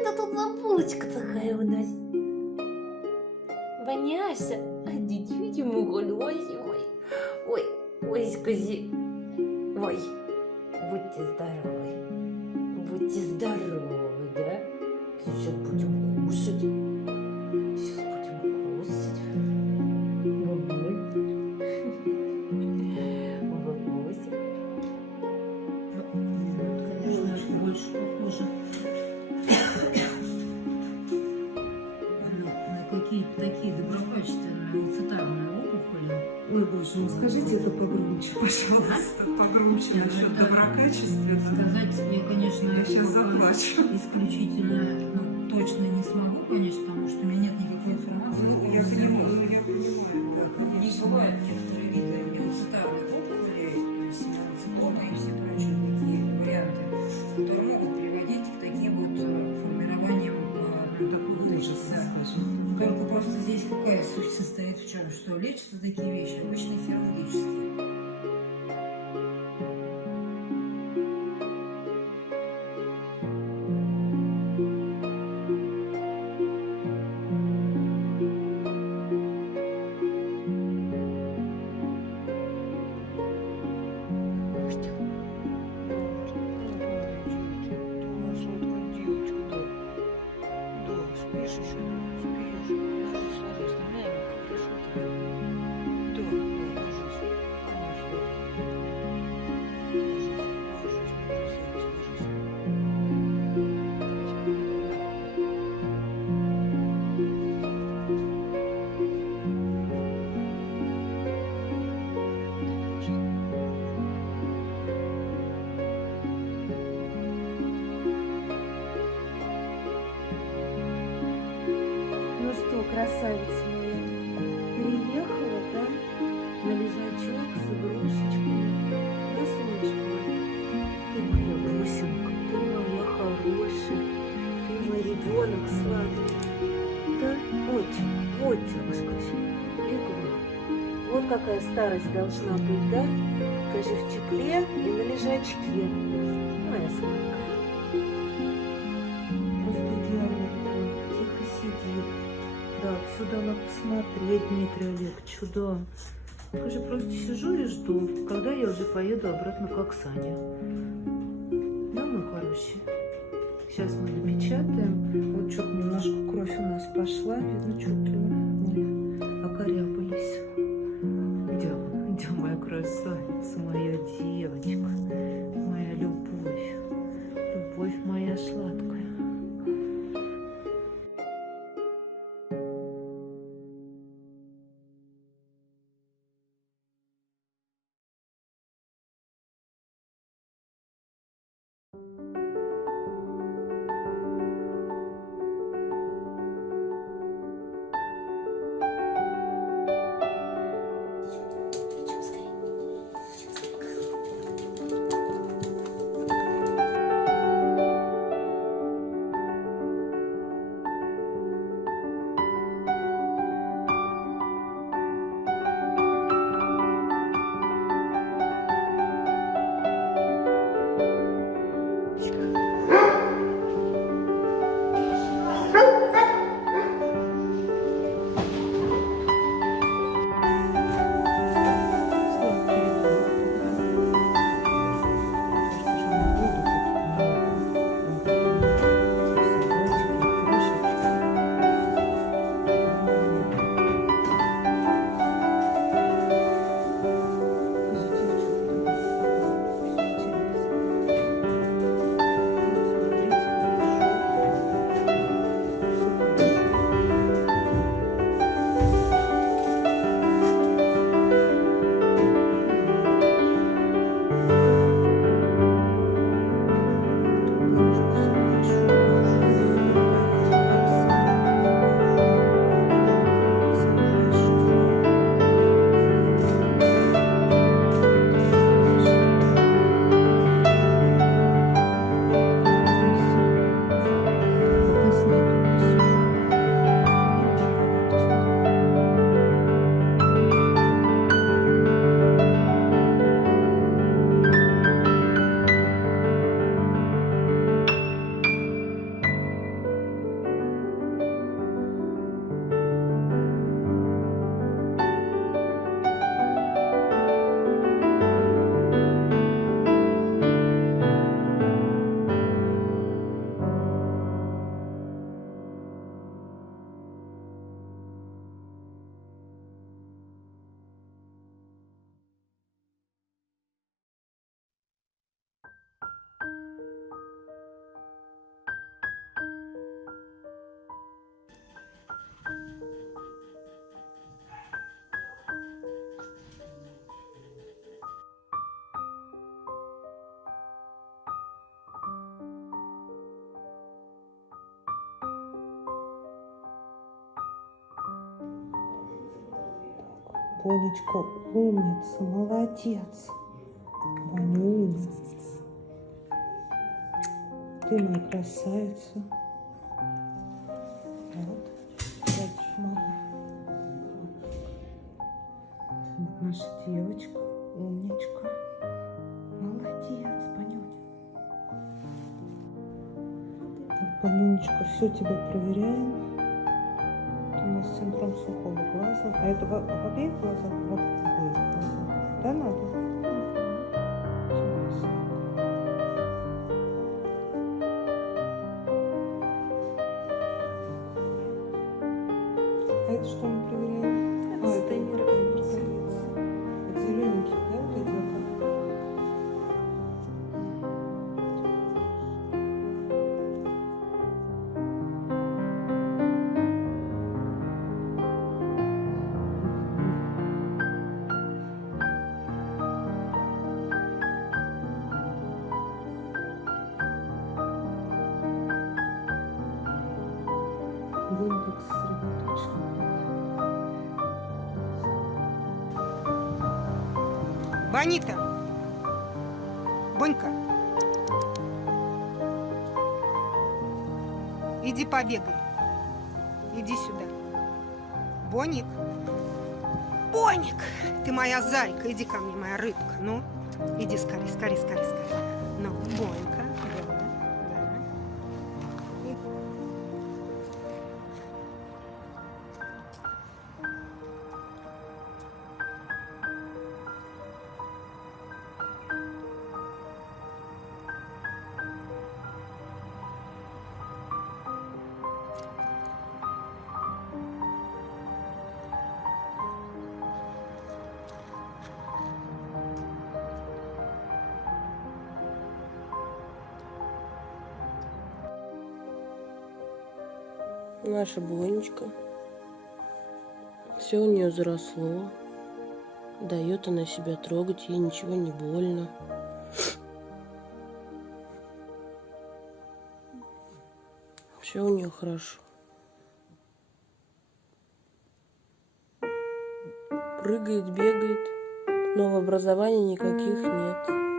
это тут за булочка такая у нас? Ваняша, а чуть-чуть ему голосимый. Ой, ой, скажи. Ой, будьте здоровы. Будьте здоровы, да? Сейчас будем кушать. Сейчас будем кушать. Бабуль. Бабуся. Конечно, больше похоже на какие-то такие доброкачественные цитарные опухоли. Ой, боже, ну скажите это погромче, пожалуйста. Погромче насчет доброкачественного. Сказать я, конечно, Я сейчас пока заплачу. исключительно, ну, точно не смогу, конечно, потому что у меня нет никакой информации. Ну, я понимаю. У них бывают некоторые виды миоцитарных опухолей, то есть миоцитома и все прочие такие варианты, которые могут приводить к таким вот формированиям такой выдачи. Только просто здесь какая суть состоит в чем, что лечатся такие вещи обычно хирургически. Ну что, красавица моя, переехала, да? На лежачок с игрушечками. Да, солнышко мое? Ты моя бусинка, ты моя хорошая, ты мой ребенок сладкий. Да? Вот девушка, легла. Вот какая старость должна быть, да? Скажи, в тепле и на лежачке. Моя сладкая. Просто идеальный ребенок, тихо сидит. Да, все дала посмотреть, Дмитрий Олегович, да. Скажи, просто сижу и жду, когда я уже поеду обратно к Оксане. Да, мой хороший? Сейчас мы допечатаем. Вот что-то немножко кровь у нас пошла. Видно, что прям окорябались. Где моя красавица, моя девочка, моя любовь, любовь моя сладкая. Бонечка, умница, молодец. Боня, умница. Ты моя красавица. Вот. Дальше, мама. Вот наша девочка, умничка. Молодец, Бонюня. Так, Бонюнечка, все тебя проверяем. Это у нас синдром сухого глаза. А это в обеих глазах? В обоих глазах. Да, надо? Интересно. А это что мы проверяем? Это состояние организма. Это зелененький, да, вот эти вот? Будем так сосредоточены. Бонита! Бонька! Иди побегай. Иди сюда. Боник! Боник! Ты моя зайка. Иди ко мне, моя рыбка. Ну, иди скорее, скорее, скорее, скорее. Ну, Бонька. Да, да. Наша Бонечка. Все у нее заросло. Дает она себя трогать, ей ничего не больно. Все у нее хорошо. Прыгает, бегает. Новообразований никаких нет.